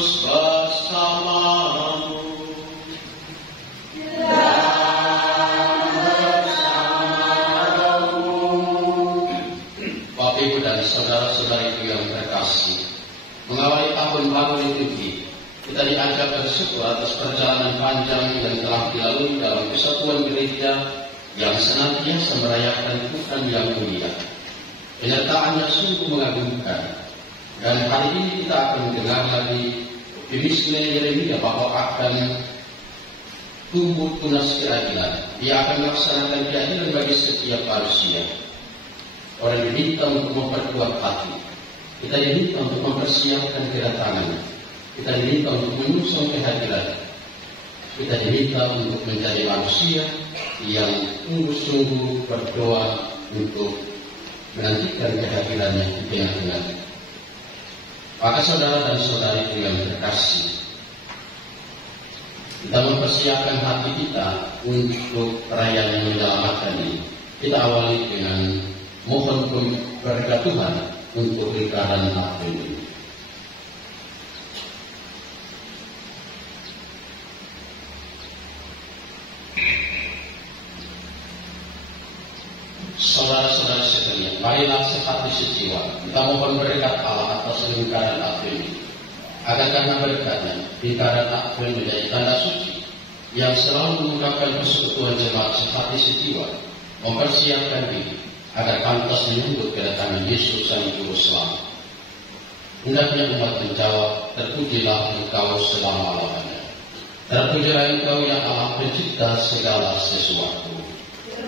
Kudus bersamamu. Bapak Ibu dan saudara-saudariku yang terkasih, mengawali tahun baru liturgi, kita diajak bersyukur atas perjalanan panjang yang telah dilalui dalam kesatuan gereja yang senantiasa merayakan Tuhan yang mulia. Penyertaannya sungguh mengagumkan. Dan hari ini kita akan mendengar lagi optimisme Yeremia bahwa akan tumbuh tunas keadilan. Dia akan melaksanakan keadilan bagi setiap manusia. Orang diminta untuk memperkuat hati. Kita diminta untuk mempersiapkan kedatangannya. Kita diminta untuk menyusun kehadiran. Kita diminta untuk menjadi manusia yang sungguh-sungguh berdoa untuk menantikan kehadirannya di tengah-tengah. Maka saudara dan saudariku yang terkasih, kita mempersiapkan hati kita untuk perayaan yang menyelamatkan ini. Kita awali dengan mohon berkat Tuhan untuk lingkaran Advent ini. Saudara-saudara sekalian, marilah sehati sejiwa kita mohon berkat Allah atas lingkaran Advent ini. Agar karena berkatnya, lingkaran Advent menjadi tanda suci yang selalu mengungkapkan persekutuan jemaat sehati sejiwa, mempersiapkan diri agar pantas menyambut kedatangan Yesus Sang Juru Selamat. Hendaknya umat menjawab, terpujilah Engkau selama-lamanya. Terpujilah Engkau yang Allah pencipta segala sesuatu.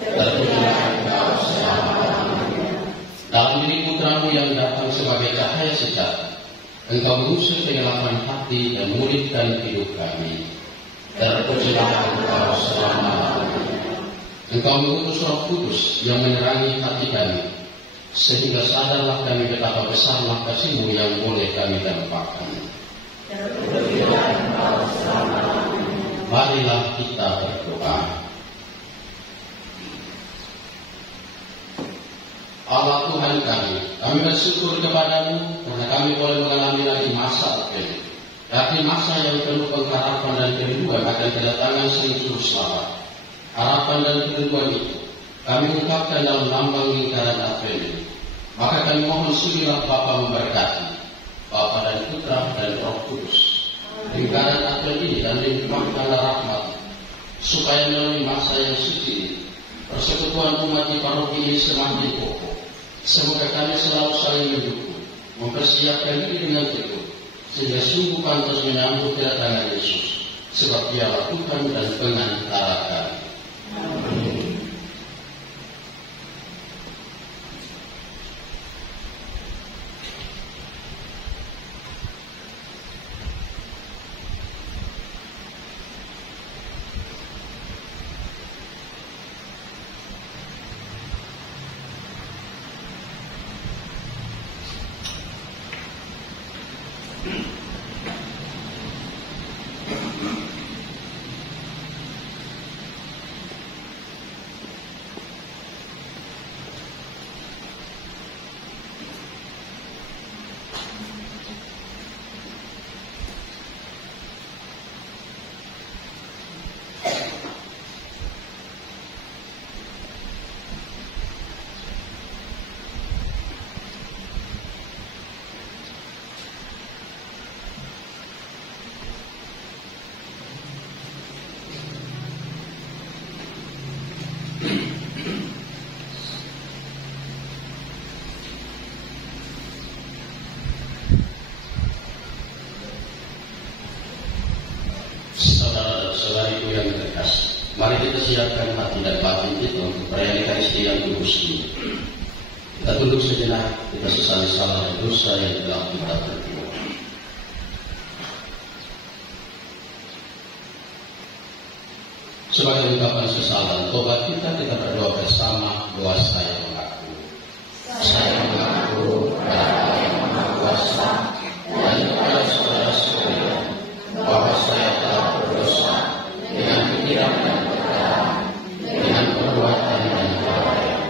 Terpujilah Engkau selama-lamanya. Dalam diri putramu yang datang sebagai cahaya sejati, Engkau mengusir kegelapan hati dan memulihkan hidup kami. Terpujilah Engkau selama-lamanya. Engkau mengutus Roh Kudus yang menerangi hati kami, sehingga sadarlah kami betapa besarlah kasih-Mu yang boleh kami dampakkan. Terpujilah Engkau selama-lamanya. Marilah kita berdoa. Allah Tuhan kami bersyukur kepadamu karena kami boleh mengalami lagi masa Advent, yakni masa yang penuh pengharapan dan kerinduan akan kedatangan Sang Juru Selamat. Harapan dan kerinduan itu kami ungkapkan dalam lambang lingkaran Advent ini. Maka kami mohon sudilah Bapa memberkati, Bapa dan Putra dan Roh Kudus, lingkaran Advent ini dan limpahkanlah rahmat, supaya melalui masa yang suci ini, persekutuan umat di paroki ini semakin kokoh. Semoga kami selalu saling mendukung, mempersiapkan diri dengan teguh, sehingga sungguh pantas menyambut kedatangan Yesus, sebab Dialah Tuhan dan pengantara kami. Amin. Saudara-saudariku yang terkasih, mari kita siapkan hati dan batin kita untuk perayaan Ekaristi yang kudus ini. Kita tunduk sejenak, kita sesali salah dan dosa yang telah kita perbuat. Sebagai ungkapan sesal dan tobat kita berdoa bersama doa saya mengaku. Saya mengaku kepada Yang Maha Kuasa dan kepada saudara-saudara bahwa saya telah berdosa dengan pikiran dan perkataan, dengan perbuatan dan kelalaian.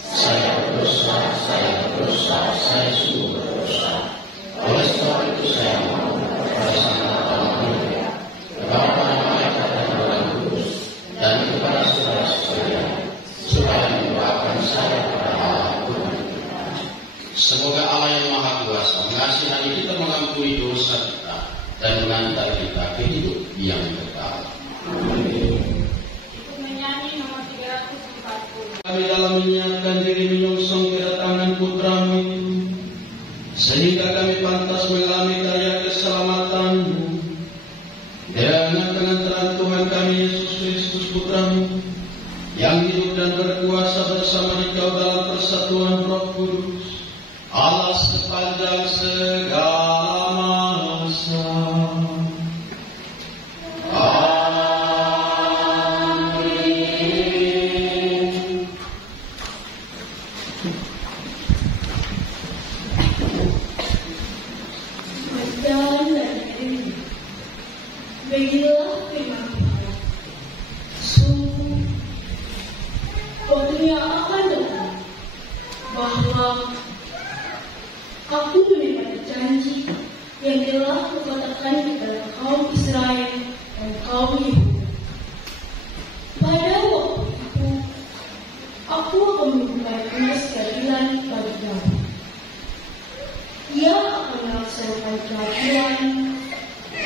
Saya berdosa, saya sungguh berdosa. Oleh sebab itu saya mohon kepada dosa kita dan mengantar kita ke hidup yang kekal. Menyanyi nomor 340. Kami dalam menyiapkan diri menyongsong kedatangan Putra-Mu, sehingga kami pantas mengalami karya keselamatan-Mu. Dengan pengantaran Tuhan kami Yesus Kristus Putra-Mu, yang hidup dan berkuasa bersama Dikau dalam persatuan Roh Kudus, Allah sepanjang segala masa. Beginilah firman Tuhan. Sungguh, waktunya akan datang bahwa Aku menepati janji yang telah Kukatakan kepada kaum Israel dan kaum Yehuda. Pada waktu itu, Aku akan membuka tunas keadilan bagi kamu. Ia akan melaksanakan keadilan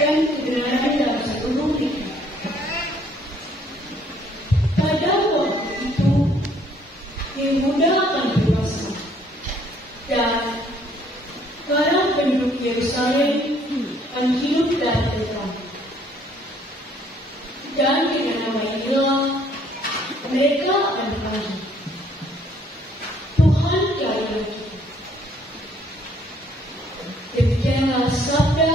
dan kebenaran dalam seluruh negeri. Pada waktu itu, Yehuda akan berkuasa, dan para penduduk Yerusalem akan hidup dan tenang. Dan dengan nama inilah mereka akan dipanggil Tuhan keadilan kita. Demikianlah sabda.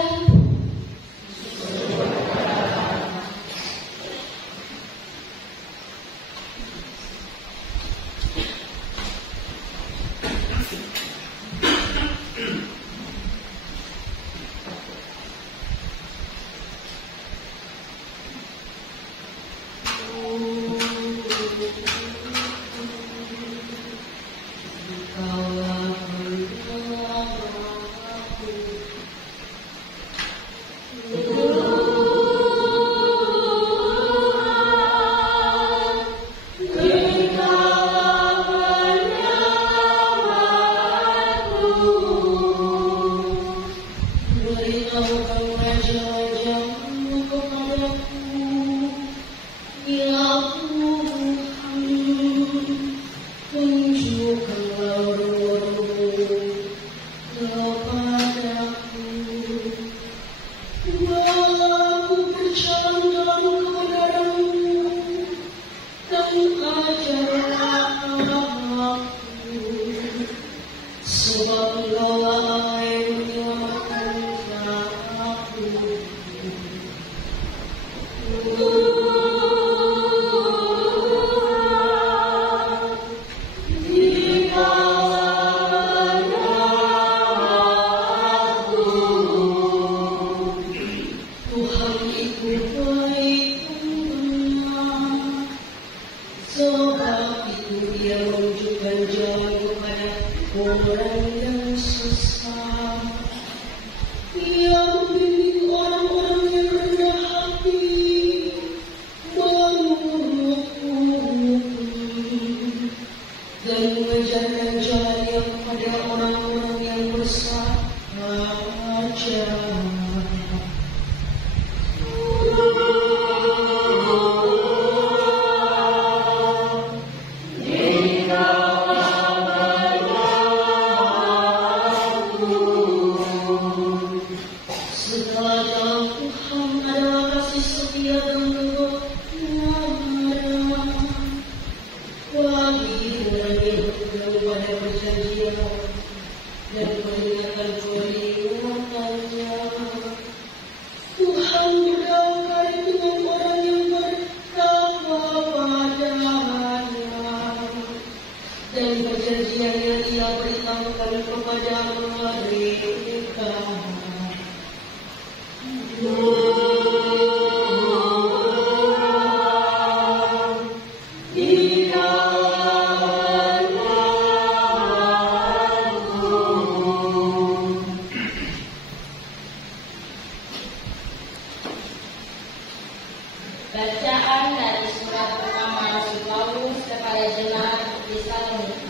Bacaan dari surat pertama Rasul Paulus kepada jemaat di Tesalonika.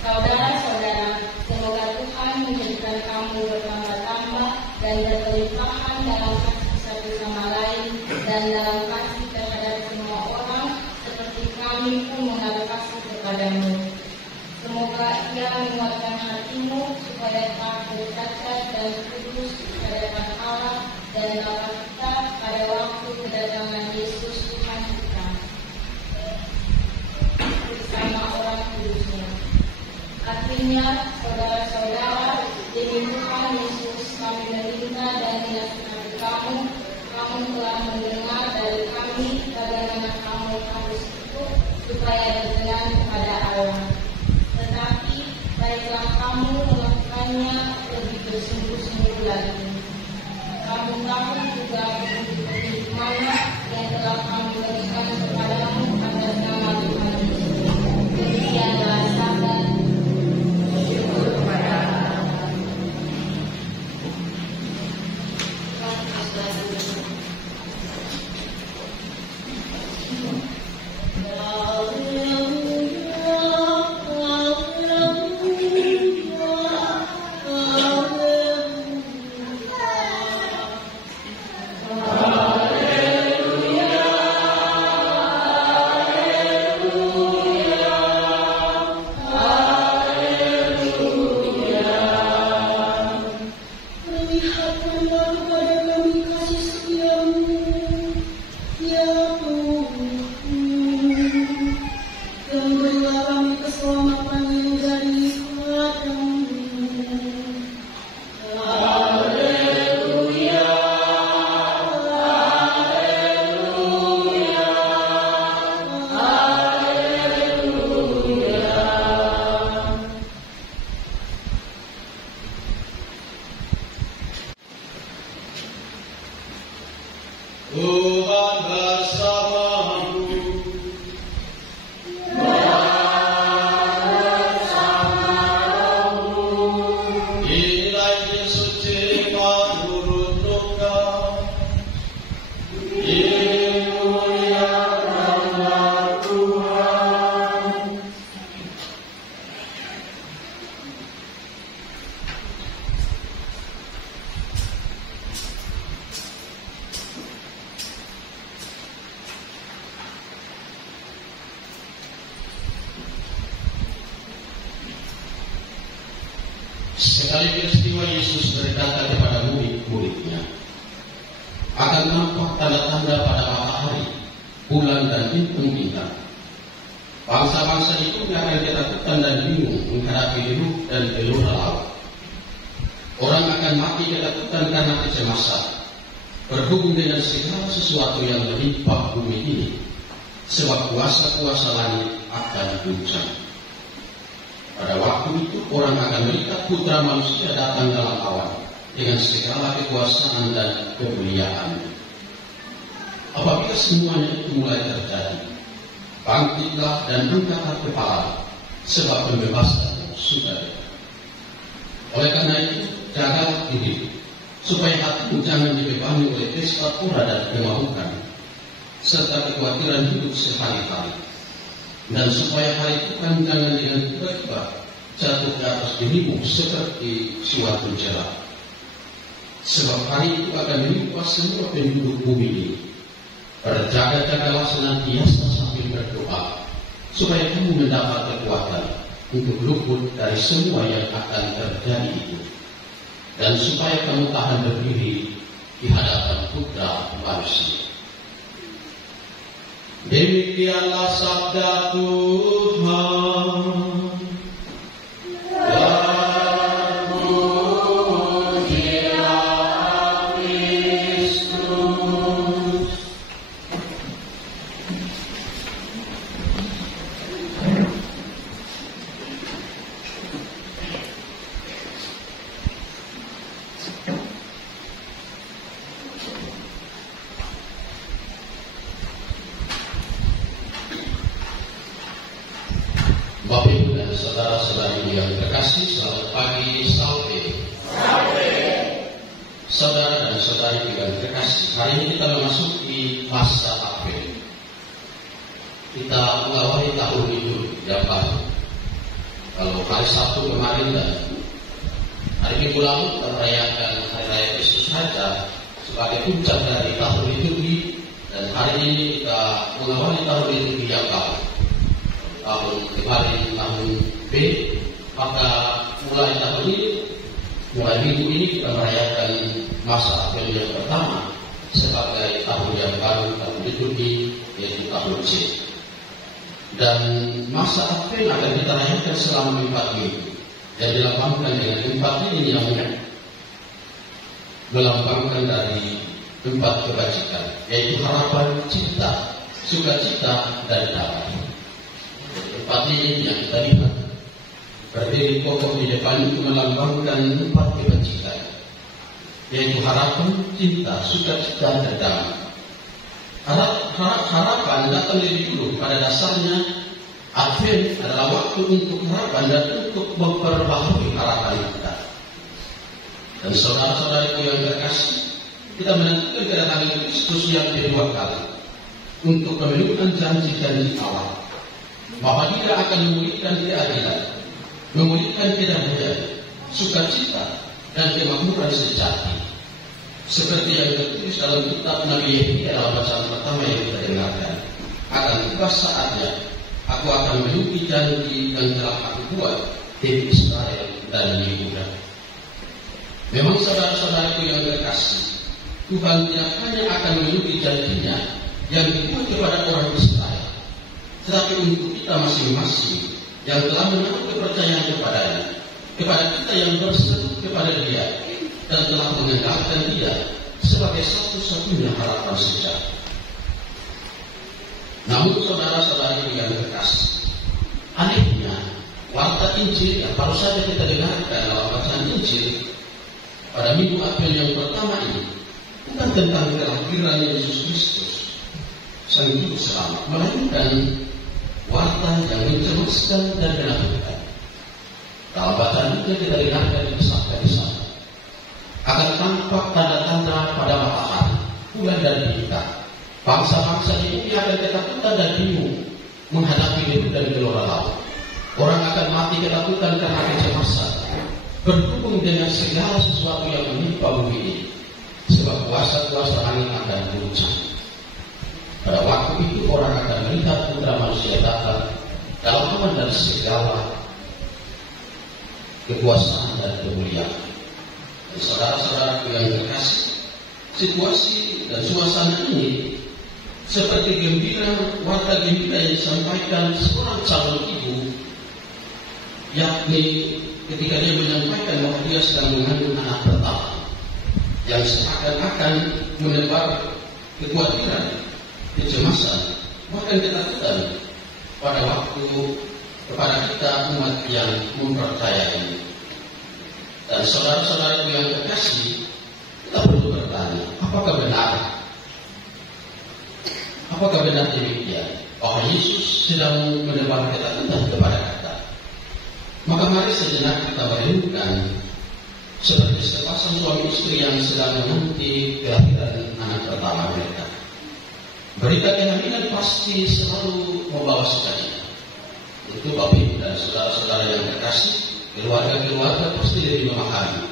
Saudara-saudara, semoga Tuhan menjadikan kamu bertambah-tambah dan berlimpahan dalam kasih satu sama lain dan dalam kasih terhadap semua orang, seperti kami pun menaruh kasih kepadamu. Semoga Ia menguatkan hatimu supaya kamu cacat dan kudus di hadapan Allah dan Bapa kita pada waktu kedatangan Yesus Tuhan kita bersama orang kudusnya. Artinya, saudara-saudara, demi Tuhan Yesus kami meminta dan menasihati kamu telah mendengar dari kami bagaimana kamu harus hidup supaya berkenan kepada Allah. Tetapi baiklah kamu melakukannya lebih bersungguh-sungguh lagi. Kamu tahu juga di mana yang telah kami berikan kepadamu atas nama Tuhan Yesus. Demikianlah sahabat, bersyukur kepada Allah. Tuhan bersamamu. Inilah Injil suci menurut Lukas. Dimuliakanlah Tuhan. Sekali peristiwa Yesus berkata kepada murid-muridnya, akan nampak tanda-tanda pada matahari, bulan dan bintang-bintang. Bangsa-bangsa itu akan ketakutan dan bingung menghadapi deru dan gelora laut. Orang akan mati ketakutan karena kecemasan, berhubung dengan segala sesuatu yang menimpa bumi ini, sebab kuasa-kuasa langit akan guncang. Pada waktu itu orang akan melihat Putra Manusia datang dalam awan dengan segala kekuasaan dan kemuliaan. Apabila semuanya itu mulai terjadi, bangkitlah dan angkatlah kepala, sebab pembebasan sudah dekat. Oleh karena itu, jagalah diri, supaya hatimu jangan dibebani oleh pesta pura dan kemaukan, serta kekhawatiran hidup sehari-hari. Dan supaya hari Tuhan jangan dengan tiba-tiba jatuh ke atas dirimu seperti suatu jerat. Sebab hari itu akan menimpa semua penduduk bumi ini. Berjaga-jagalah senantiasa sambil berdoa, supaya kamu mendapat kekuatan untuk luput dari semua yang akan terjadi itu, dan supaya kamu tahan berdiri di hadapan Putra Manusia. Demikianlah sabda Tuhan. Terpujilah Kristus. Bapak Ibu dan saudara-saudari yang terkasih, selamat pagi, salve. Saudara dan saudari yang terkasih, hari ini kita memasuki masa Advent. Kita mengawali tahun itu yang baru. Kalau hari Sabtu kemarin dan Hari Minggu lalu kita merayakan Hari Raya Kristus Raja sebagai puncak dari tahun liturgi, dan hari ini kita mengawali tahun liturgi yang baru. Tahun kemarin tahun B, maka mulai tahun ini, mulai minggu ini kita merayakan masa Advent yang pertama sebagai tahun yang baru, tahun liturgi, yaitu tahun C. Dan masa Advent akan kita rayakan selama 4 minggu, yang dilambangkan dengan 4 ini yang melambangkan dari 4 kebajikan, yaitu harapan, cinta, sukacita, dan damai. 4 ini yang kita lihat berdiri kokoh di depan itu melambangkan 4 kebajikan, yaitu harapan, cinta, sukacita, dan damai. Harapan datang lebih dulu. Pada dasarnya Advent adalah waktu untuk harapan dan untuk memperbaharui harapan kita. Dan saudara-saudaraku yang terkasih, kita menantikan kedatangan Kristus yang kedua kali untuk memenuhi janji-janji Allah bahwa Dia akan memulihkan keadilan, memulihkan kedamaian, sukacita, dan kemakmuran sejati. Seperti yang tertulis dalam kitab Nabi Yeremia dalam bacaan pertama yang kita dengarkan, akan tiba saatnya aku akan memenuhi janji yang telah aku buat di Israel dan Yehuda. Memang saudara-saudaraku yang terkasih, Tuhan tidak hanya akan memenuhi janjinya yang dibuat kepada orang Israel, tetapi untuk kita masing-masing yang telah menaruh kepercayaan kepadanya, kepada kita yang berseru kepada Dia dan telah mengandalkan Dia sebagai satu-satunya harapan sejati. Namun saudara-saudari yang terkasih, anehnya warta Injil yang baru saja kita dengarkan dalam bacaan Injil pada minggu Advent yang pertama ini bukan tentang kelahiran Yesus Kristus, Sang Juru Selamat, melainkan warta yang mencemaskan dan menakutkan. Dalam bacaan itu kita dengarkan di sana akan tampak tanda-tanda pada matahari, bulan, dan bintang. Bangsa-bangsa di bumi akan ketakutan dan bingung menghadapi debu dan gelora laut. Orang akan mati ketakutan karena kecemasan berhubung dengan segala sesuatu yang menimpa bumi ini, sebab kuasa-kuasa angin akan goncang. Pada waktu itu orang akan melihat Putra Manusia datang dalam aman dan segala kekuasaan dan kemuliaan. Dan saudara-saudaraku yang terkasih, situasi dan suasana ini seperti warta gembira yang disampaikan seorang calon ibu, yakni ketika dia menyampaikan bahwa dia sedang mengandung anak pertama, yang seakan-akan menebar kekhawatiran, kecemasan, bahkan ketakutan pada waktu kepada kita umat yang mempercayai. Dan saudara-saudaraku yang terkasih, kita perlu bertanya, apakah benar demikian bahwa Yesus sedang menebar ketakutan kepada kita? Maka mari sejenak kita bayangkan seperti sepasang suami istri yang sedang menanti kelahiran anak pertama mereka. Berita kehamilan pasti selalu membawa sukacita. Itu Bapak Ibu dan saudara-saudara yang terkasih, keluarga-keluarga pasti lebih memahami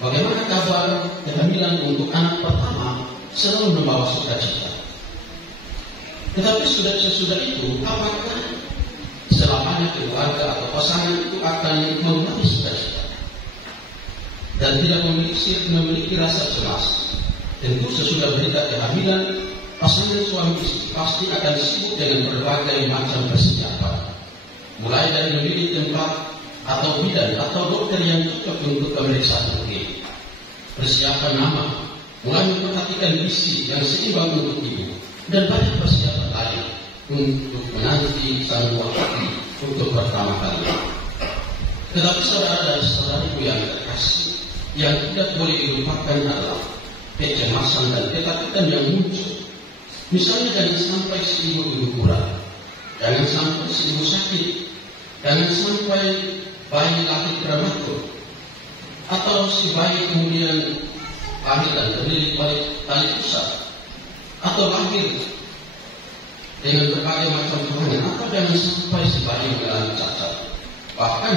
bagaimana kabar kehamilan untuk anak pertama selalu membawa sukacita. Tetapi sesudah itu, apakah selamanya keluarga atau pasangan itu akan mengurangi sukacita dan tidak memiliki rasa cemas? Tentu sesudah berita kehamilan, pasangan suami istri pasti akan sibuk dengan berbagai macam persiapan, mulai dari memilih tempat atau bidan atau dokter yang cocok untuk pemeriksaan rutin, persiapan nama, mulai memperhatikan gizi yang seimbang untuk ibu, dan banyak persiapan lain untuk menanti sang buah hati untuk pertama kali. Tetapi saudara dan saudariku yang terkasih, yang tidak boleh dilupakan adalah kecemasan dan ketakutan yang muncul. Misalnya jangan sampai si ibu keguguran, jangan sampai si ibu sakit, jangan sampai bayi lahir prematur, atau si bayi kemudian lahir dan terlilit oleh tali pusat, atau lahir dengan berbagai macam keluhan, atau jangan sampai si bayi mengalami cacat. Bahkan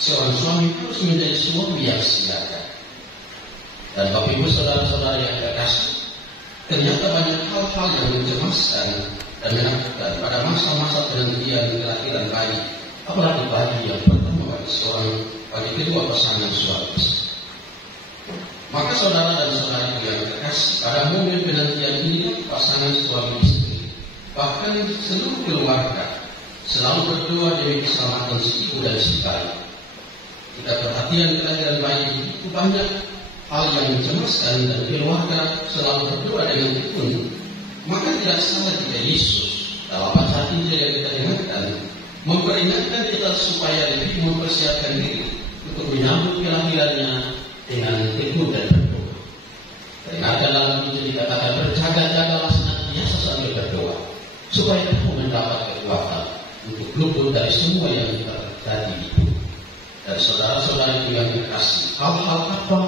seorang suami harus menjadi suami yang siaga. Dan Bapak Ibu saudara-saudara yang terkasih, ternyata banyak hal-hal yang mencemaskan dan menakutkan pada masa-masa penantian kelahiran bayi, apalagi bayi yang pertama bagi kedua pasangan suami. Maka saudara dan saudari yang terkasih, pada momen penantian ini pasangan suami istri, bahkan seluruh keluarga selalu berdoa demi keselamatan si ibu dan si bayi. Jika perhatian kelahiran bayi itu banyak hal yang mencemaskan dan keluarga selalu berdoa dengan tekun, maka tidak salah jika Yesus dalam pasal Injil yang kita dengarkan memperingatkan kita supaya lebih mempersiapkan diri untuk menyambut kelahirannya dengan tekun dan berdoa. Peringatkan dalam Injil dikatakan, berjaga-jagalah senantiasa sambil berdoa, supaya kamu mendapat kekuatan untuk luput dari semua yang terjadi itu. Dan saudara-saudara yang terkasih, hal-hal apa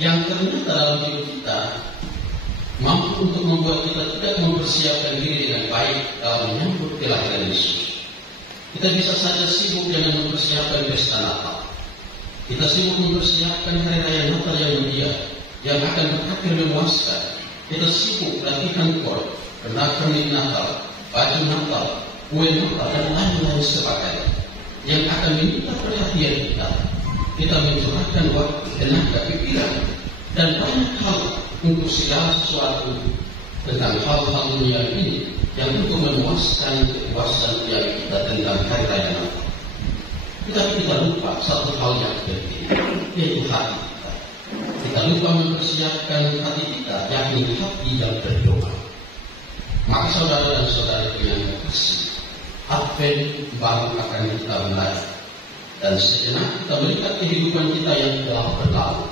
yang ternyata dalam hidup kita mampu untuk membuat kita tidak mempersiapkan diri dengan baik dalam menyambut kelahiran Yesus. Kita bisa saja sibuk dengan mempersiapkan pesta Natal. Kita sibuk mempersiapkan hari raya Natal yang mulia, yang akan berakhir memuaskan. Kita sibuk latihan kor, pernak-pernik Natal, baju Natal, kue Natal, dan lain-lain sebagainya yang akan meminta perhatian kita. Kita mencurahkan waktu, tenaga, pikiran, dan banyak hal untuk segala sesuatu tentang hal-hal dunia ini yang untuk memuaskan kepuasan yang kita tentang hari raya Natal. Tetapi kita lupa satu hal yang penting, yaitu hati kita. Kita lupa mempersiapkan hati kita, yakni hati yang berdoa. Maka saudara dan saudari yang terkasih, Advent baru akan kita mulai, dan sejenak kita melihat kehidupan kita yang telah berlalu.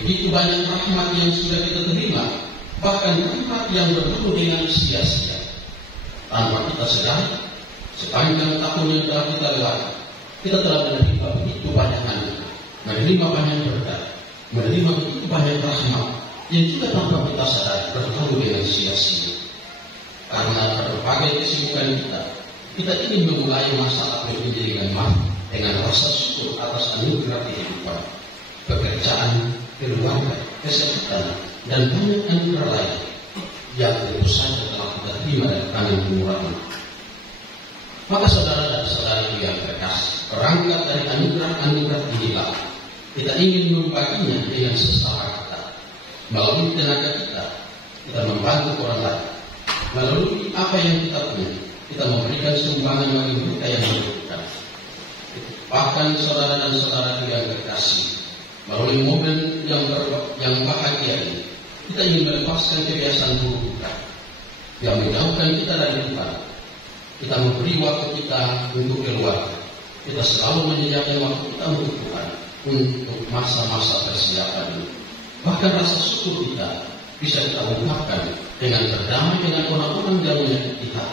Begitu banyak rahmat yang sudah kita terima, bahkan rahmat yang bertemu dengan sia-sia. Tanpa kita sadari, sepanjang tahun yang telah kita lewati, kita telah menerima begitu banyak anugerah, menerima banyak berkat, menerima begitu banyak rahmat yang juga tanpa kita sadari berlalu dengan sia-sia. Karena berbagai kesibukan kita ingin memulai masa Advent ini dengan rasa syukur atas anugerah kehidupan, pekerjaan, keluarga, kesehatan, dan banyak anugerah lain yang tentu saja telah kita terima dari tangan murah. Maka saudara dan saudari yang terkasih, berangkat dari anugerah-anugerah inilah kita ingin membaginya dengan sesama kita. Melalui tenaga kita membantu orang lain. Melalui apa yang kita punya, kita memberikan sumbangan bagi mereka yang membutuhkan. Bahkan saudara dan saudara yang terkasih, melalui momen yang bahagia ini, kita ingin melepaskan kebiasaan buruk kita yang menjauhkan kita dari Tuhan. Kita memberi waktu kita untuk keluarga. Kita selalu menyediakan waktu kita untuk Tuhan, untuk masa-masa persiapan ini. Bahkan rasa syukur kita bisa kita ungkapkan dengan berdamai dengan orang-orang yang menyakiti kita.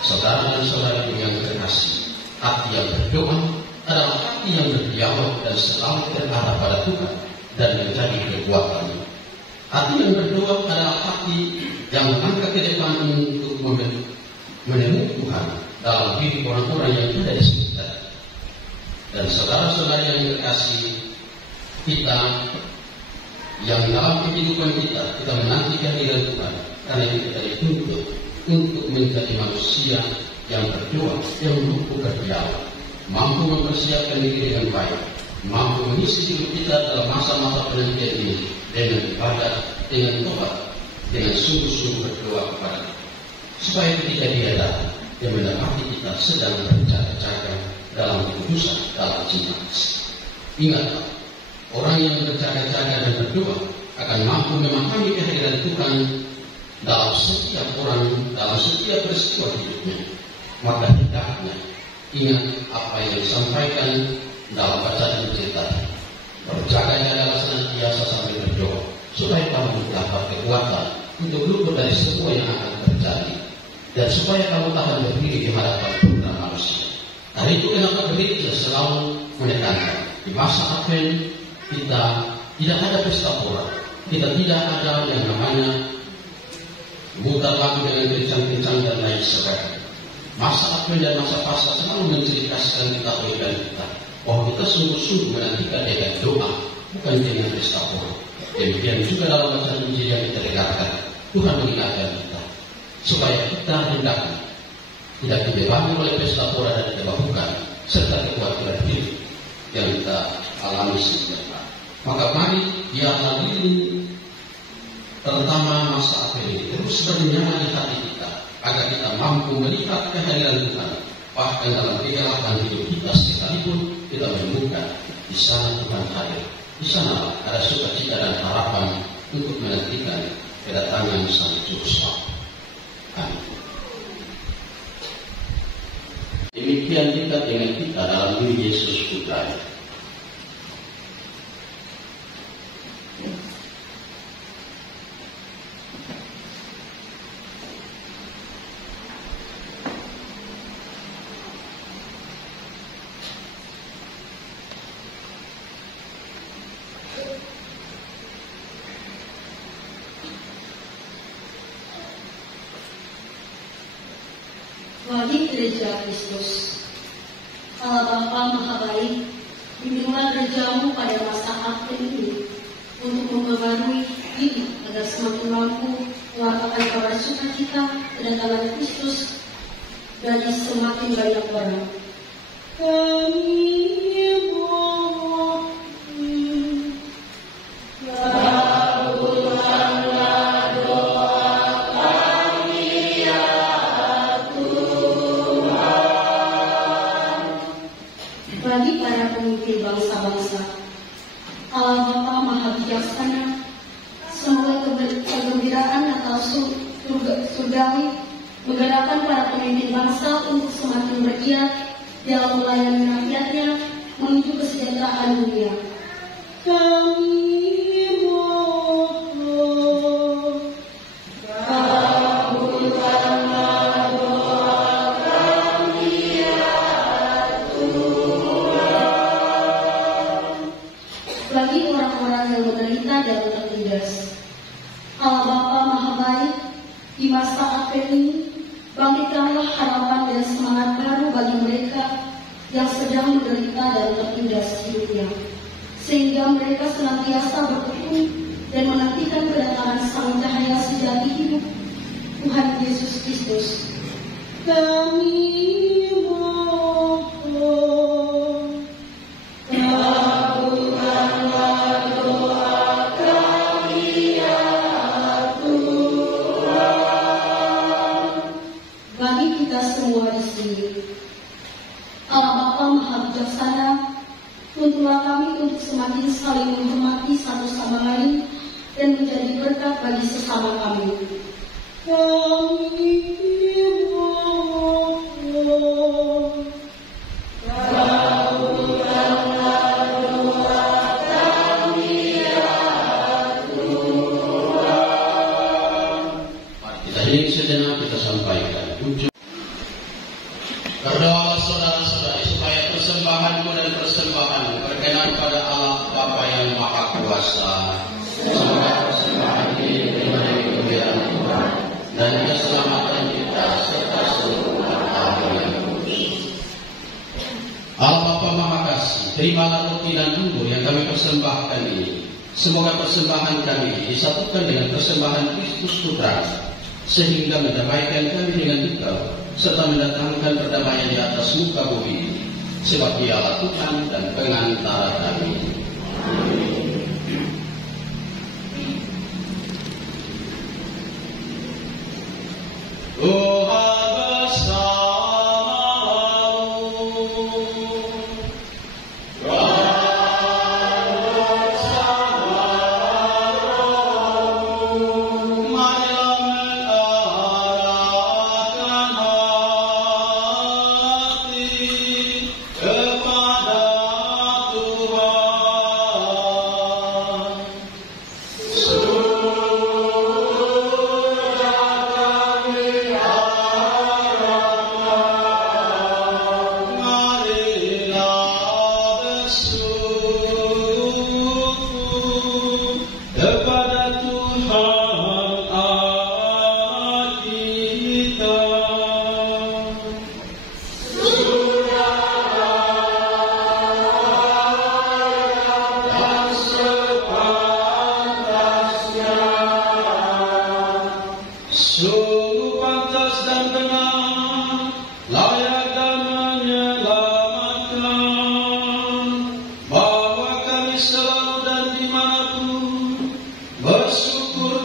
Saudara dan saudara yang terkasih, hati yang berdoa adalah hati yang berdialog dan selalu terarah pada Tuhan dan menjadi kekuatan. Hati yang berdoa adalah hati yang melangkah ke depan untuk menemui Tuhan dalam hidup orang-orang yang ada di sekitar. Dan saudara-saudara yang terkasih, kita yang dalam kehidupan kita menanti kehadiran Tuhan, karena kita dituntut untuk menjadi manusia yang berdoa, yang mampu berdialog, mampu mempersiapkan diri dengan baik, mampu mengisi hidup kita dalam masa-masa penantian ini dengan ibadah, dengan tobat, dengan sungguh-sungguh berdoa kepada Tuhan, supaya ketika Dia datang, Dia mendapati kita sedang berjaga-jaga dalam kekudusan, dalam cinta kasih. Ingatlah, orang yang berjaga-jaga dan berdoa akan mampu memahami kehadiran Tuhan dalam setiap orang, dalam setiap peristiwa hidupnya. Maka hendaknya ingat apa yang disampaikan dalam bacaan Injil tadi. Berjaga-jagalah senantiasa sambil berdoa, supaya kamu mendapat kekuatan untuk luput dari semua yang akan terjadi, dan supaya kamu tahan berdiri di hadapan Tuhan manusia. Hari itu kenapa gereja selalu menekankan di masa Advent kita tidak ada pesta pora, kita tidak ada yang namanya putar lagu dengan kencang-kencang dan lain sebagainya. Masa Advent dan masa Paskah selalu menceritakan kita kita bahwa kita sungguh-sungguh menantikan dengan doa, bukan dengan pesta pora. Demikian juga dalam bacaan Injil yang kita dengarkan, Tuhan mengingatkan kita supaya kita hendaknya tidak dibebani oleh pesta pora dan kebahukan serta kekhawatiran hidup yang kita alami sehari-hari. Maka mari biarlah ini terutama masa Advent ini terus bernyala di hati kita agar kita mampu melihat kehadiran Tuhan bahkan dalam kegelapan hidup kita sekalipun kita menemukan di sana Tuhan hadir. Di sana ada sukacita dan harapan untuk menantikan kedatangan Sang Juru Selamat. Amin. Demikian dekat dengan kita dalam diri Yesus Putra. Bagi gereja Kristus, Allah Bapa Maha Baik, bimbinglah gerejamu pada masa Advent ini untuk memperbarui diri agar semakin mampu mengatakan kabar sukacita kedatangan Kristus bagi semakin banyak orang. Bagi para pemimpin bangsa-bangsa, Allah Bapa Maha Bijaksana, semoga kegembiraan Natal surgawi menggerakkan para pemimpin bangsa untuk semakin bergiat dalam melayani rakyatnya menuju kesejahteraan dunia. Kami mohon, kabulkanlah doa kami ya Tuhan. Bagi orang-orang yang menderita dan tertindas, Allah Bapa Maha Baik, di masa Advent ini bangkitkanlah harapan dan semangat baru bagi mereka yang sedang menderita dan tertindas hidupnya, sehingga mereka senantiasa bertekun dan menantikan kedatangan Sang Cahaya sejati hidup, Tuhan Yesus Kristus. Kami mohon, kabulkanlah doa kami ya Tuhan. Bagi kita semua di sini, Allah Bapa Maha Bijaksana, tuntunlah kami untuk semakin saling menghormati satu sama lain dan menjadi berkat bagi sesama kami. Kami mohon, kabulkanlah doa kami ya Tuhan. Mari kita hening sejenak, kita sampaikan ujung. Berdoalah saudara-saudari supaya persembahanmu dan persembahanmu berkenan pada Allah Bapa yang Maha Kuasa. Semoga persembahan ini diterima dari kemuliaan Tuhan dan keselamatan kita serta seluruh umat Allah yang kudus. Allah Bapa Maha Kasih, terimalah roti dan anggur yang kami persembahkan ini. Semoga persembahan kami disatukan dengan persembahan Kristus Putra, sehingga mendamaikan kami dengan Engkau serta mendatangkan perdamaian di atas muka bumi ini, sebab Dialah Tuhan dan pengantara kami. Amin. Tuhan bersamamu. Kepada Tuhan.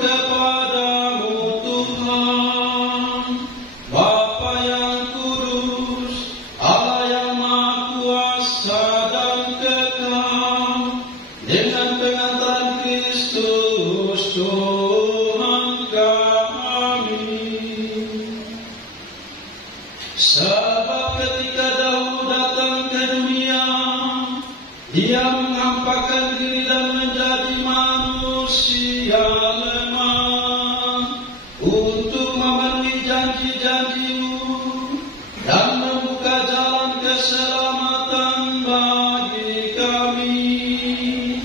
kepadamu Tuhan, Bapa yang kudus, Allah yang Maha Kuasa dan kekal, dengan pengantaran Kristus Tuhan kami. Sebab ketika dahulu datang ke dunia, Dia mengampakkan diri dan menjadi manusia lemah untuk memenuhi janji-janji-Mu dan membuka jalan keselamatan bagi kami.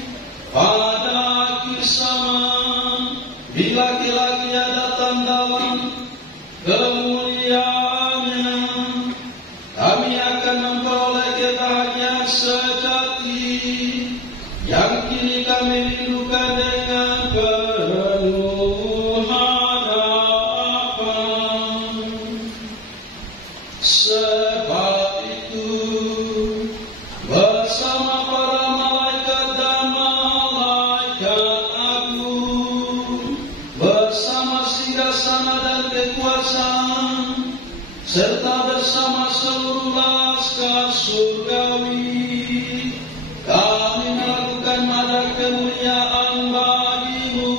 Pada akhir zaman, bila laki-laki datang dalam kemuliaannya, kami akan memperoleh kebahagiaan sejati yang kini kami rindukan dengan penuh harapan. Sebab itu, bersama para malaikat dan malaikat agung, bersama singgasana dan kekuasaan, serta bersama seluruh laskar surgawi, kami melakukan nada kemuliaan bagi-Mu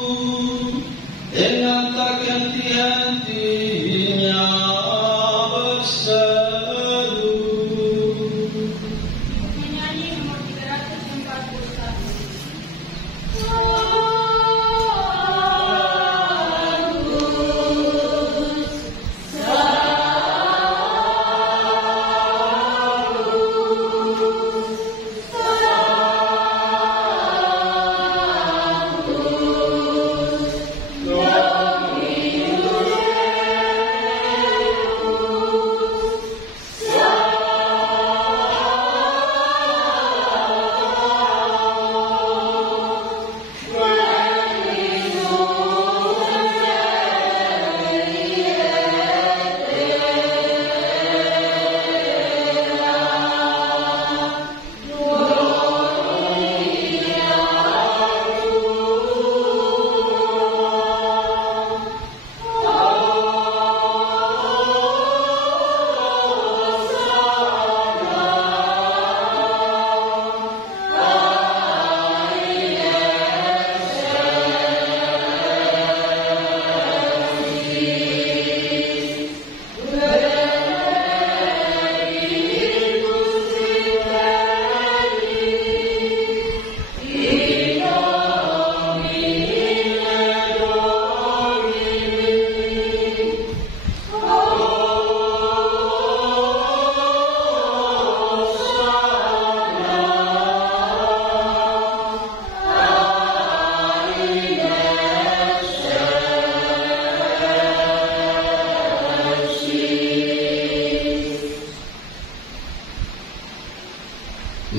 dengan tak henti-hentinya berseru. Menyanyi nomor 341.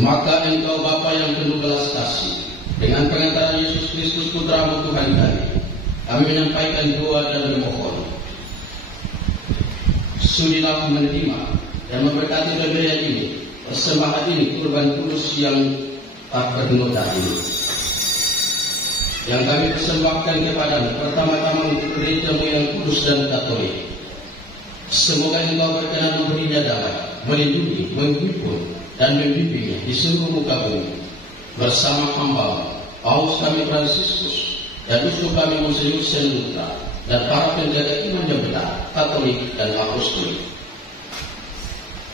Maka Engkau Bapa yang penuh belas kasih, dengan pengantaran Yesus Kristus Putra-Mu Tuhan kami menyampaikan doa dan memohon. Sudilah menerima dan memberkati pemberian ini, persembahan ini, kurban kudus yang tak bernoda ini, yang kami persembahkan kepadamu pertama-tama untuk gereja-Mu yang kudus dan katolik. Semoga Engkau berkenan memberinya damai, melindungi, menghimpun, dan membimbingnya di seluruh muka bumi, bersama hamba Paus kami Fransiskus dan uskup kami Monsinyur Senutra dan para penjaga iman yang benar, Katolik dan Apostolik.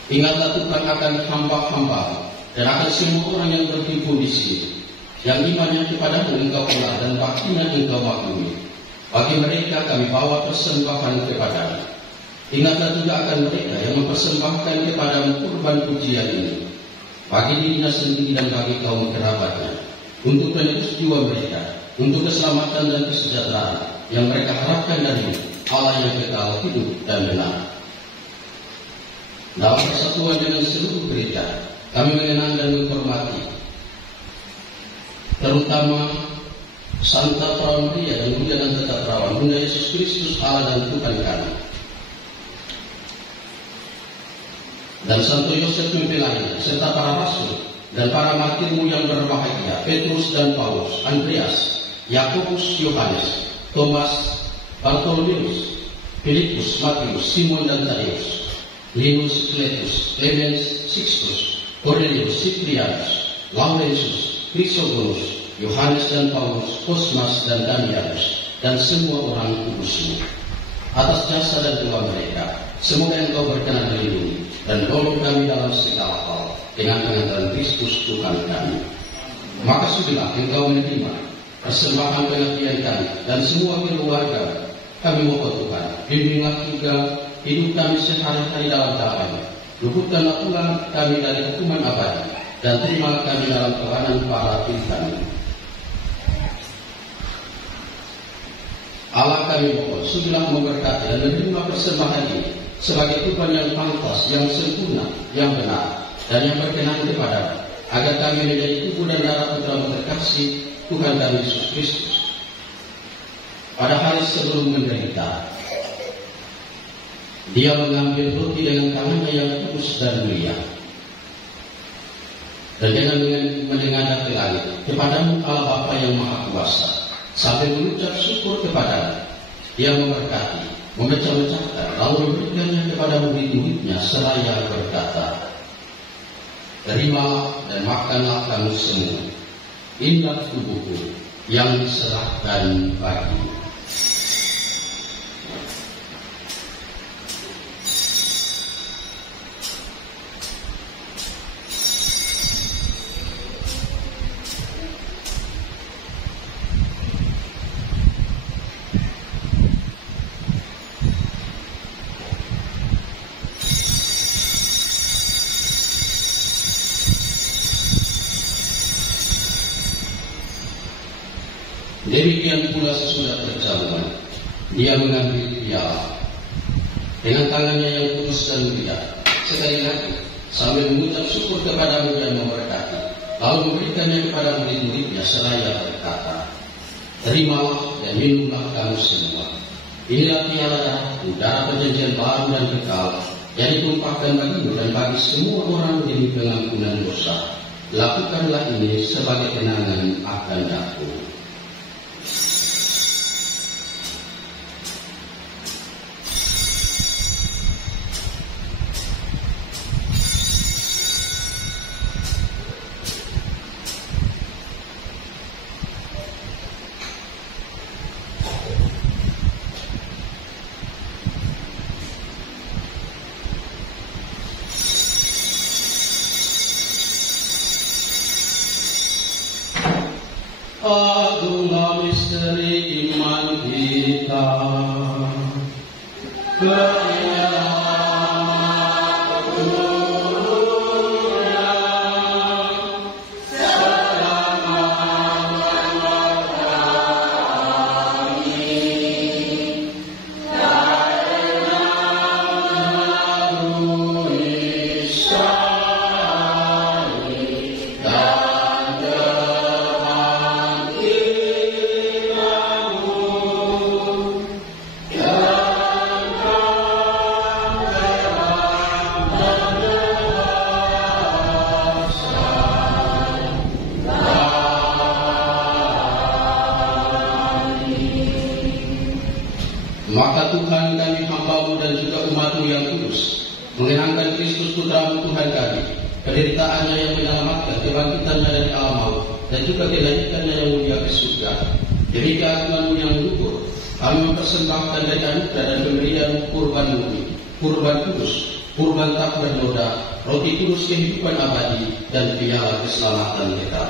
Ingatlah Tuhan akan hamba-hamba dan akan semua orang yang berhimpun di sini, yang imannya kepadamu Engkau kenal dan baktinya Engkau maklumi. Bagi mereka kami bawa persembahan kepadamu. Ingatlah juga akan mereka yang mempersembahkan kepadamu kurban pujian ini, bagi dirinya sendiri dan bagi kaum kerabatnya, untuk penebus jiwa mereka, untuk keselamatan dan kesejahteraan yang mereka harapkan dari Allah yang kekal, hidup dan benar. Dalam persatuan dengan seluruh gereja, kami mengenang dan menghormati terutama Santa Perawan Maria dan Mulia dan Tetap Perawan Bunda Yesus Kristus Allah dan Tuhan kami, dan Santo Yosef pimpinannya, serta para rasul dan para martirmu yang berbahagia, Petrus dan Paulus, Andreas, Yakobus, Yohanes, Thomas, Bartolomeus, Filipus, Matius, Simon dan Tadeus, Linus, Cletus, Clemens, Sixtus, Cornelius, Cyprianus, Laurentius, Chrysogonus, Yohanes dan Paulus, Cosmas dan Damianus, dan semua orang kudusmu. Atas jasa dan doa mereka, semoga Engkau berkenan melindungi dan menolong kami dalam segala hal dengan pengantaran Kristus Tuhan kami. Maka sudilah Engkau menerima persembahan pengabdian kami dan semua keluarga kami. Mohon Tuhan, bimbinglah juga hidup kami sehari-hari dalam damai. Luputkanlah pulang kami dari hukuman abadi dan terimalah kami dalam peranan para Tuhan. Allah kami mohon, sudilah memberkati dan menerima persembahan ini sebagai Tuhan yang pantas, yang sempurna, yang benar, dan yang berkenan kepada, agar kami menjadi tubuh dan darah Putra terkasih Tuhan kami Yesus Kristus. Pada hari sebelum menderita, Dia mengambil roti dengan tangannya yang kudus dan mulia, dan dengan menengadah ke langit, kepadamu Allah Bapa yang Maha Kuasa, sambil mengucap syukur kepada-Mu. Dia memberkati, memecah-mecahkan, lalu memberikannya kepada murid-muridnya seraya berkata, terimalah dan makanlah kamu semua. Inilah tubuhku yang diserahkan bagimu. Demikian pula sesudah perjamuan, Dia mengambil piala dengan tangannya yang kudus dan mulia, sekali lagi sambil mengucap syukur kepada-Mu dan memberkati, lalu memberikannya kepada murid-muridnya seraya berkata, terimalah dan minumlah kamu semua. Inilah piala darahku, darah perjanjian baru dan kekal, yang ditumpahkan bagimu dan bagi semua orang demi pengampunan dosa. Lakukanlah ini sebagai kenangan akan aku. Agunglah misteri iman kita. Maka Tuhan kami hamba-Mu dan juga umat-Mu yang kudus mengenangkan Kristus Putra-Mu Tuhan kami, penderitaannya yang menyelamatkan, kebangkitannya dari alam maut, dan juga kenaikannya yang mulia ke surga. Demi keagungan-Mu yang luhur, kami mempersembahkan dari anugerah dan pemberian kurban murni, kurban kudus, kurban tak bernoda, roti kudus kehidupan abadi, dan piala keselamatan kekal.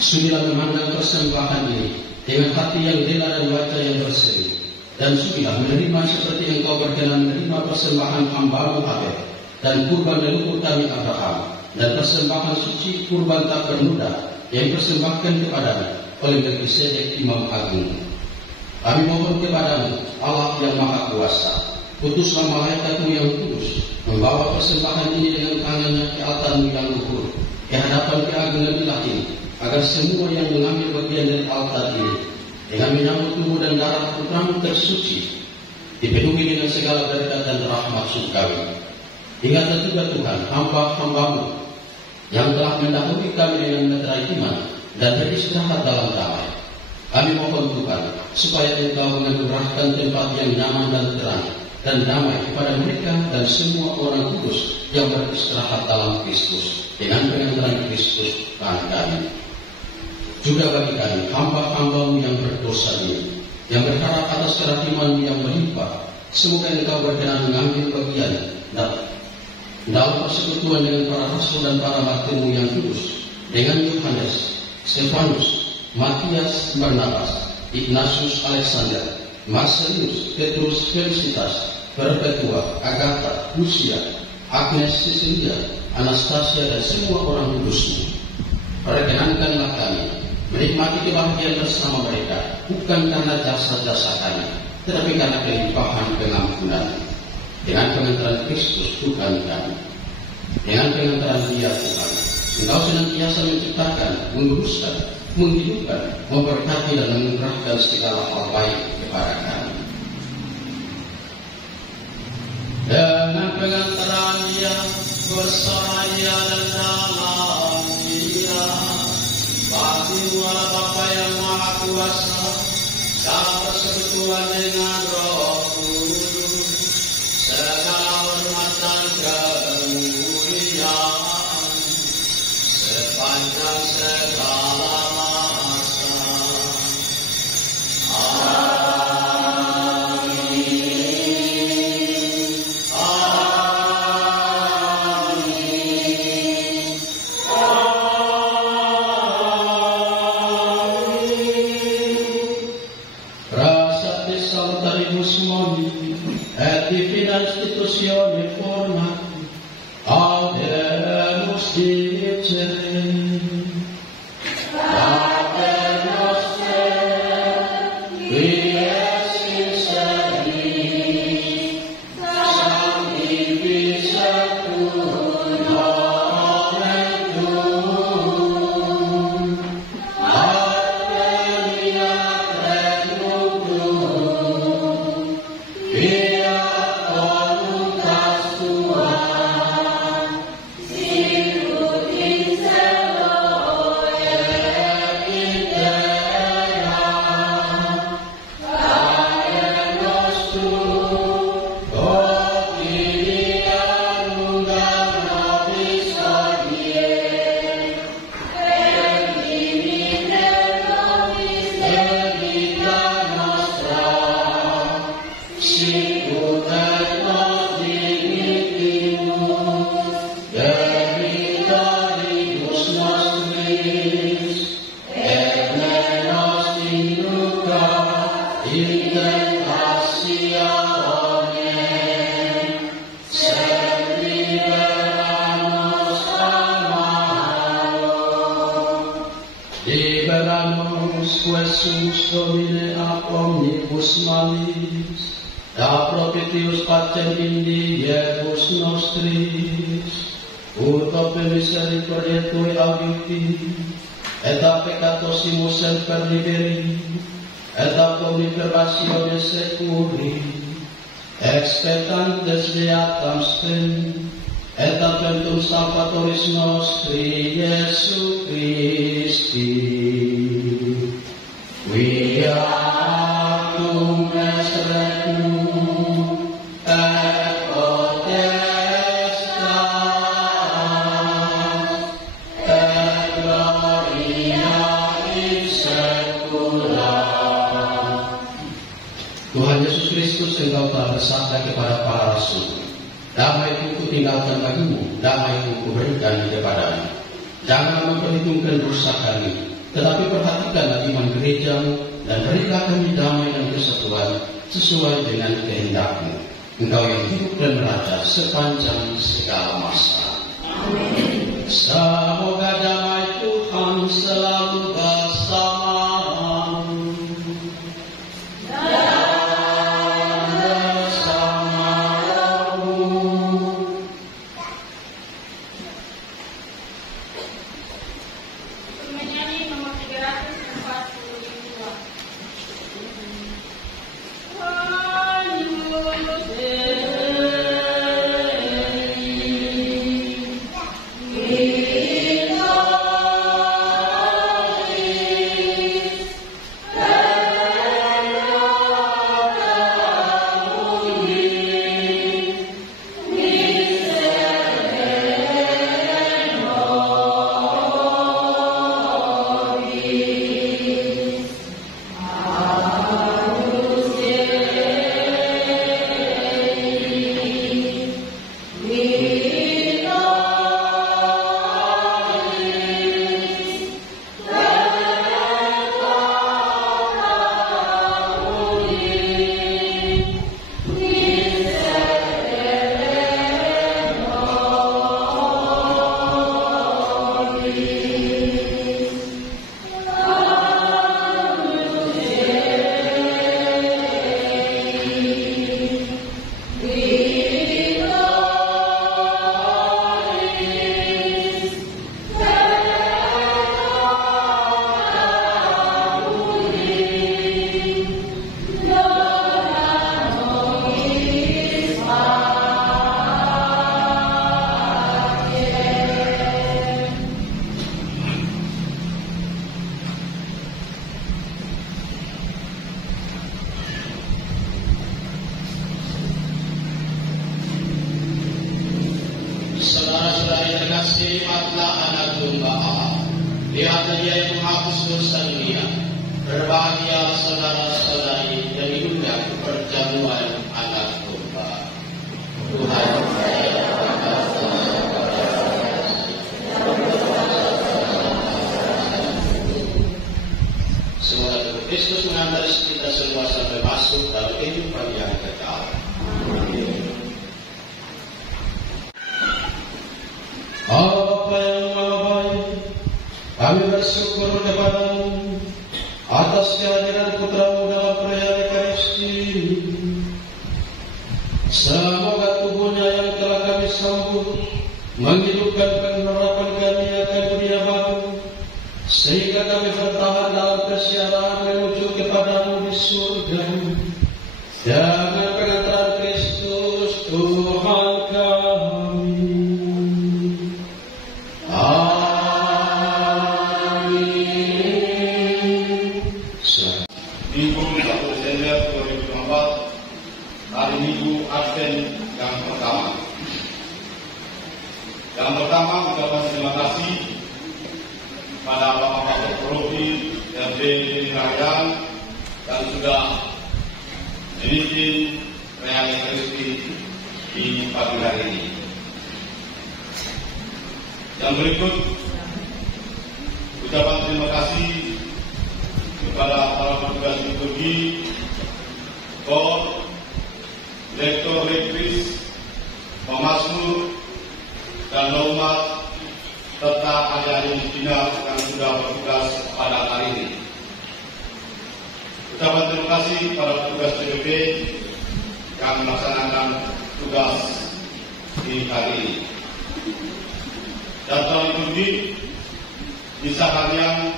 Sudilah memandang persembahan ini dengan hati yang rela dan wajah yang berseri, dan sudilah menerima seperti Engkau berkenan menerima persembahan hamba-Mu Abel dan kurban leluhur kami Abraham, dan persembahan suci kurban tak bernoda yang dipersembahkan kepada-Mu oleh Melkisedek Imam Agung. Kami mohon kepada-Mu, Allah yang Maha Kuasa, putuslah malaikat-Mu yang kudus membawa persembahan ini dengan tangannya ke altar-Mu yang luhur, ke hadapan keagungan ilahi, agar semua yang mengambil bagian dari altar ini dengan menyambut tubuh dan darah Putra-Mu tersuci, dipenuhi dengan segala berkat dan rahmat surgawi. Ingatlah juga Tuhan hamba-hamba-Mu yang telah mendahului kami dengan meterai iman dan beristirahat dalam damai. Kami mohon Tuhan, supaya Engkau menganugerahkan tempat yang nyaman dan terang dan damai kepada mereka dan semua orang kudus yang beristirahat dalam Kristus dengan pengantaran Kristus Tuhan kami. Juga bagi kami, hamba-hamba-Mu yang berdosa ini, yang berharap atas kerahiman yang melimpah, semoga Engkau berkenan mengambil bagian dalam persekutuan dengan para rasul dan para martir-Mu yang kudus, dengan Yohanes, Stefanus, Matias, Barnabas, Ignatius, Alexander, Marcellus, Petrus, Felicitas, Perpetua, Agatha, Lucia, Agnes, Cecilia, Anastasia, dan semua orang kudus-Mu. Perkenankanlah kami menikmati kebahagiaan bersama mereka, bukan karena jasa-jasa kami, tetapi karena kelimpahan pengampunan. Dengan pengantaran Kristus Tuhan kami, dengan pengantaran Dia Tuhan, Engkau senantiasa menciptakan, menguruskan, menghidupkan, memberkati dan mengerahkan segala hal baik kepada kami. Dengan pengantaran Dia, bersama Dia dan dalam Dia, bagi Allah Bapa yang Maha Kuasa, dalam persekutuan dengan Roh Kudus, segala hormat dan kemuliaan sepanjang segala masa. Et divina institutione formati, audemus dicere. Pater noster, qui es in celis, sanctificetur nomen tuum, adveniat regnum tuum, fiat voluntas tua, sicut in cielo et in terra. Pater nostrum quotidianum da nobis hodie, et dimitte nobis debita nostra, sicut et nos dimittimus debitoribus nostris, et ne nos induca in tentationem, sed libera nos a malo. Libera nos, Jesus Domine, ab omnibus malis, da propitius pacem individuus nostris, ut per misericordiae Tui audiuti, et a peccatosimus semper liberi, et a omnipervasione securi, expectantes beatam spem, et adventum Salvatoris nostri Iesu Christi. Viatum est regnum et potestas et gloria in saecula. Tuhan Yesus Kristus, Engkau telah bersabda kepada para rasul, damai-Ku kutinggalkan bagimu, damai-Ku kuberikan kepadamu. Janganlah memperhitungkan dosa kami, tetapi perhatikanlah iman gereja-Mu, dan berilah kami damai dan kesatuan sesuai dengan kehendak-Mu. Engkau yang hidup dan beraja sepanjang segala masa. Amin. Semoga damai Tuhan selalu bersamamu. Dan bersamamu. Menyanyi nomor 342. Agnus Dei, Lihat Dia yang menghapus dosa dunia. Berbahagia saudara-saudari yang diundang perjamuan anak domba. Tuhan semoga Kristus mengantar kita semua sampai masuk dalam kehidupan yang kekal. Bapa yang Maha Baik, kami bersyukur kepadamu atas kehadiran Putra-Mu dalam perayaan Ekaristi ini. Semoga tubuhnya yang telah kami sambut menghidupkan pengharapan kami akan dunia baru, sehingga kami bertahan dalam kesiaran menuju kepadamu di surga. Dengan pengantaran Kristus Tuhan kami. Minggu 1 Desember 2024, hari Minggu Advent yang pertama. Yang pertama, ucapan terima kasih pada Bapak Profi RD Rakyat dan sudah memimpin perayaan Ekaristi di pagi hari ini. Yang berikut, ucapan terima kasih kepada para petugas liturgi, KOR, Rektor Rektris, Pemasmur, dan Laumat, serta adik-adik dinas yang sudah bertugas pada hari ini. Ucapan terima kasih kepada petugas CBP yang melaksanakan tugas di hari ini. Jadwal liturgi bisa harian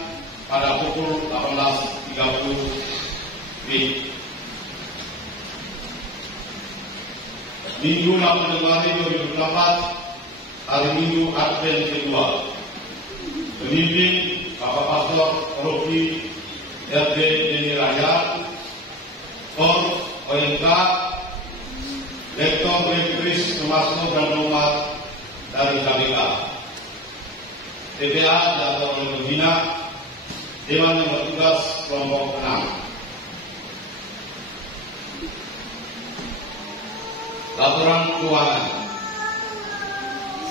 pada pukul 18.30 WIB. Minggu 8 Januari 2024, hari Minggu Advent kedua. Pemimpin Bapak Pastor Rofi RD Deni Raya, KOR OMK, Rektor Rektris Pemasmur dan Laumat dari KBK, TPA dan Orang Pembina, Dewan yang bertugas kelompok 6. Laporan keuangan.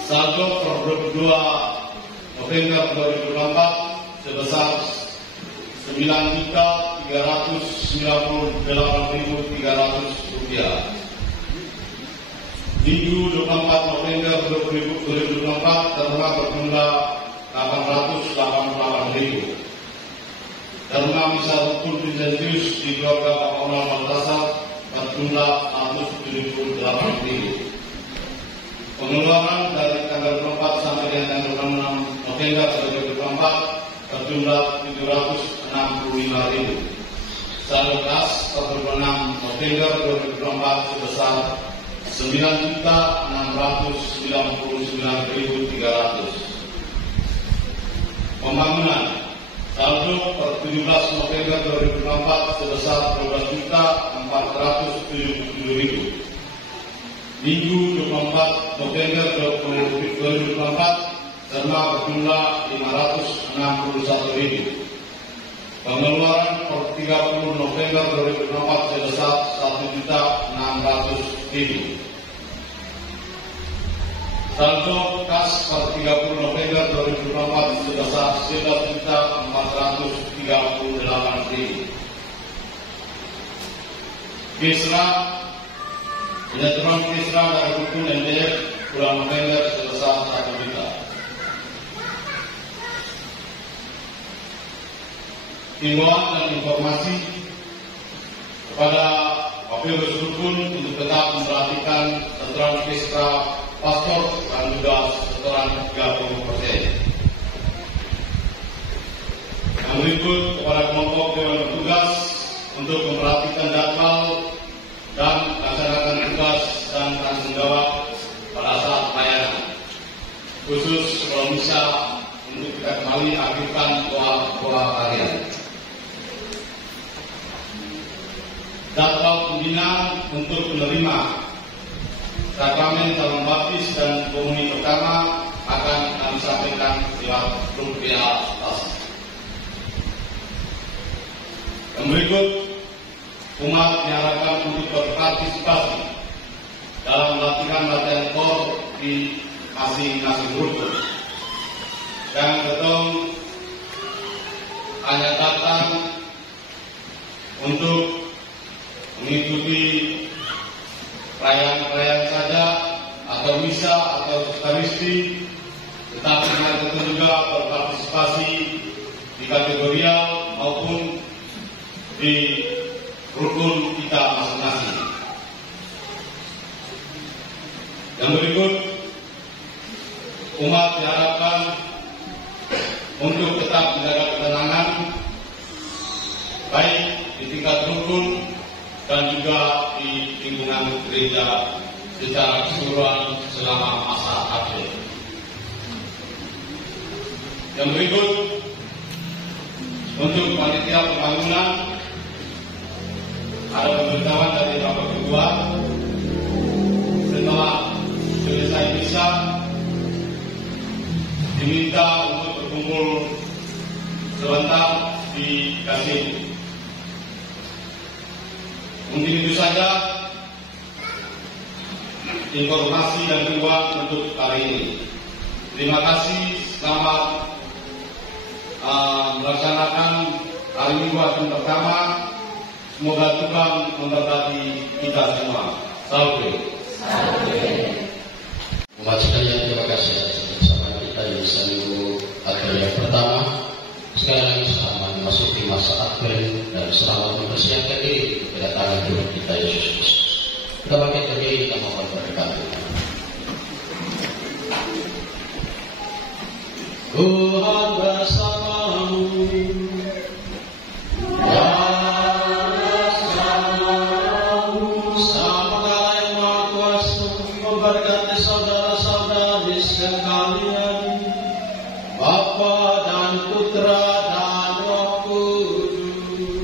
Saldo per 22 November 2024 sebesar Rp9.398.300. Minggu 24 November 2024 terima berjumlah 888.000. Terima misa rukun Vincentius di keluarga Bapak Onal Baltasar berjumlah 178.000. Pengeluaran dari tanggal 24 sampai dengan tanggal 26 November 2024 berjumlah 765.000. Saldo kas per 26 November 2024 sebesar 9.699.300. Pembangunan. Saldo per 17 November 2024 sebesar 12.477.000. Minggu 24 November 2024 terima berjumlah 561.000. Pengeluaran per 30 November 2024 sebesar 1.600.000. Saldo kas per 30 November 2024 sebesar 11.438.000. Kisra penyatuan Kisra dari rukun NDF bulan November sebesar 1 juta. Himbauan dan informasi kepada pengurus rukun untuk tetap memperhatikan setoran Kisra pastor dan juga setoran 30%. Yang berikut kepada kelompok dewan bertugas untuk memperhatikan jadwal dan melaksanakan tugas dan tanggung jawab pada saat pelayanan. Khusus kalau bisa untuk kita kembali aktifkan doa harian. Jadwal pembinaan untuk menerima sakramen calon baptis dan komuni pertama akan kami sampaikan lewat grup WA. Yang berikut, umat diharapkan untuk berpartisipasi dalam latihan kor di masing-masing rukun. Yang betul hanya datang untuk mengikuti perayaan-perayaan saja atau misa atau Ekaristi, tetapi mereka juga berpartisipasi di kategorial maupun di rukun kita masing-masing. Yang berikut, umat diharapkan untuk tetap menjaga ketenangan baik di tingkat rukun dan juga di lingkungan gereja secara keseluruhan selama masa April. Yang berikut, untuk panitia pembangunan ada pemberitahuan dari Bapak Ketua. Setelah selesai misa diminta untuk berkumpul sebentar di kasih. Mungkin itu saja informasi dan himbauan untuk kali ini. Terima kasih, selamat melaksanakan hari Minggu yang pertama. Semoga Tuhan memberkati kita semua. Salve. Umat sekalian, terima kasih atas kebersamaan kita di misa Minggu April yang pertama. Sekali lagi selamat memasuki masa April dan selamat mempersiapkan diri kedatangan Tuhan kita Yesus Kristus. Kita bangkit berdiri, kita mohon berkat. Tuhan bersamamu. Memberkati saudara-saudari sekalian, Bapa dan Putra dan Roh Kudus.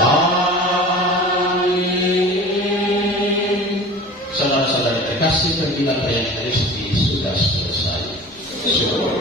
Amin. Saudara-saudari terkasih, pergilah perayaan Ekaristi sudah selesai. Syukur.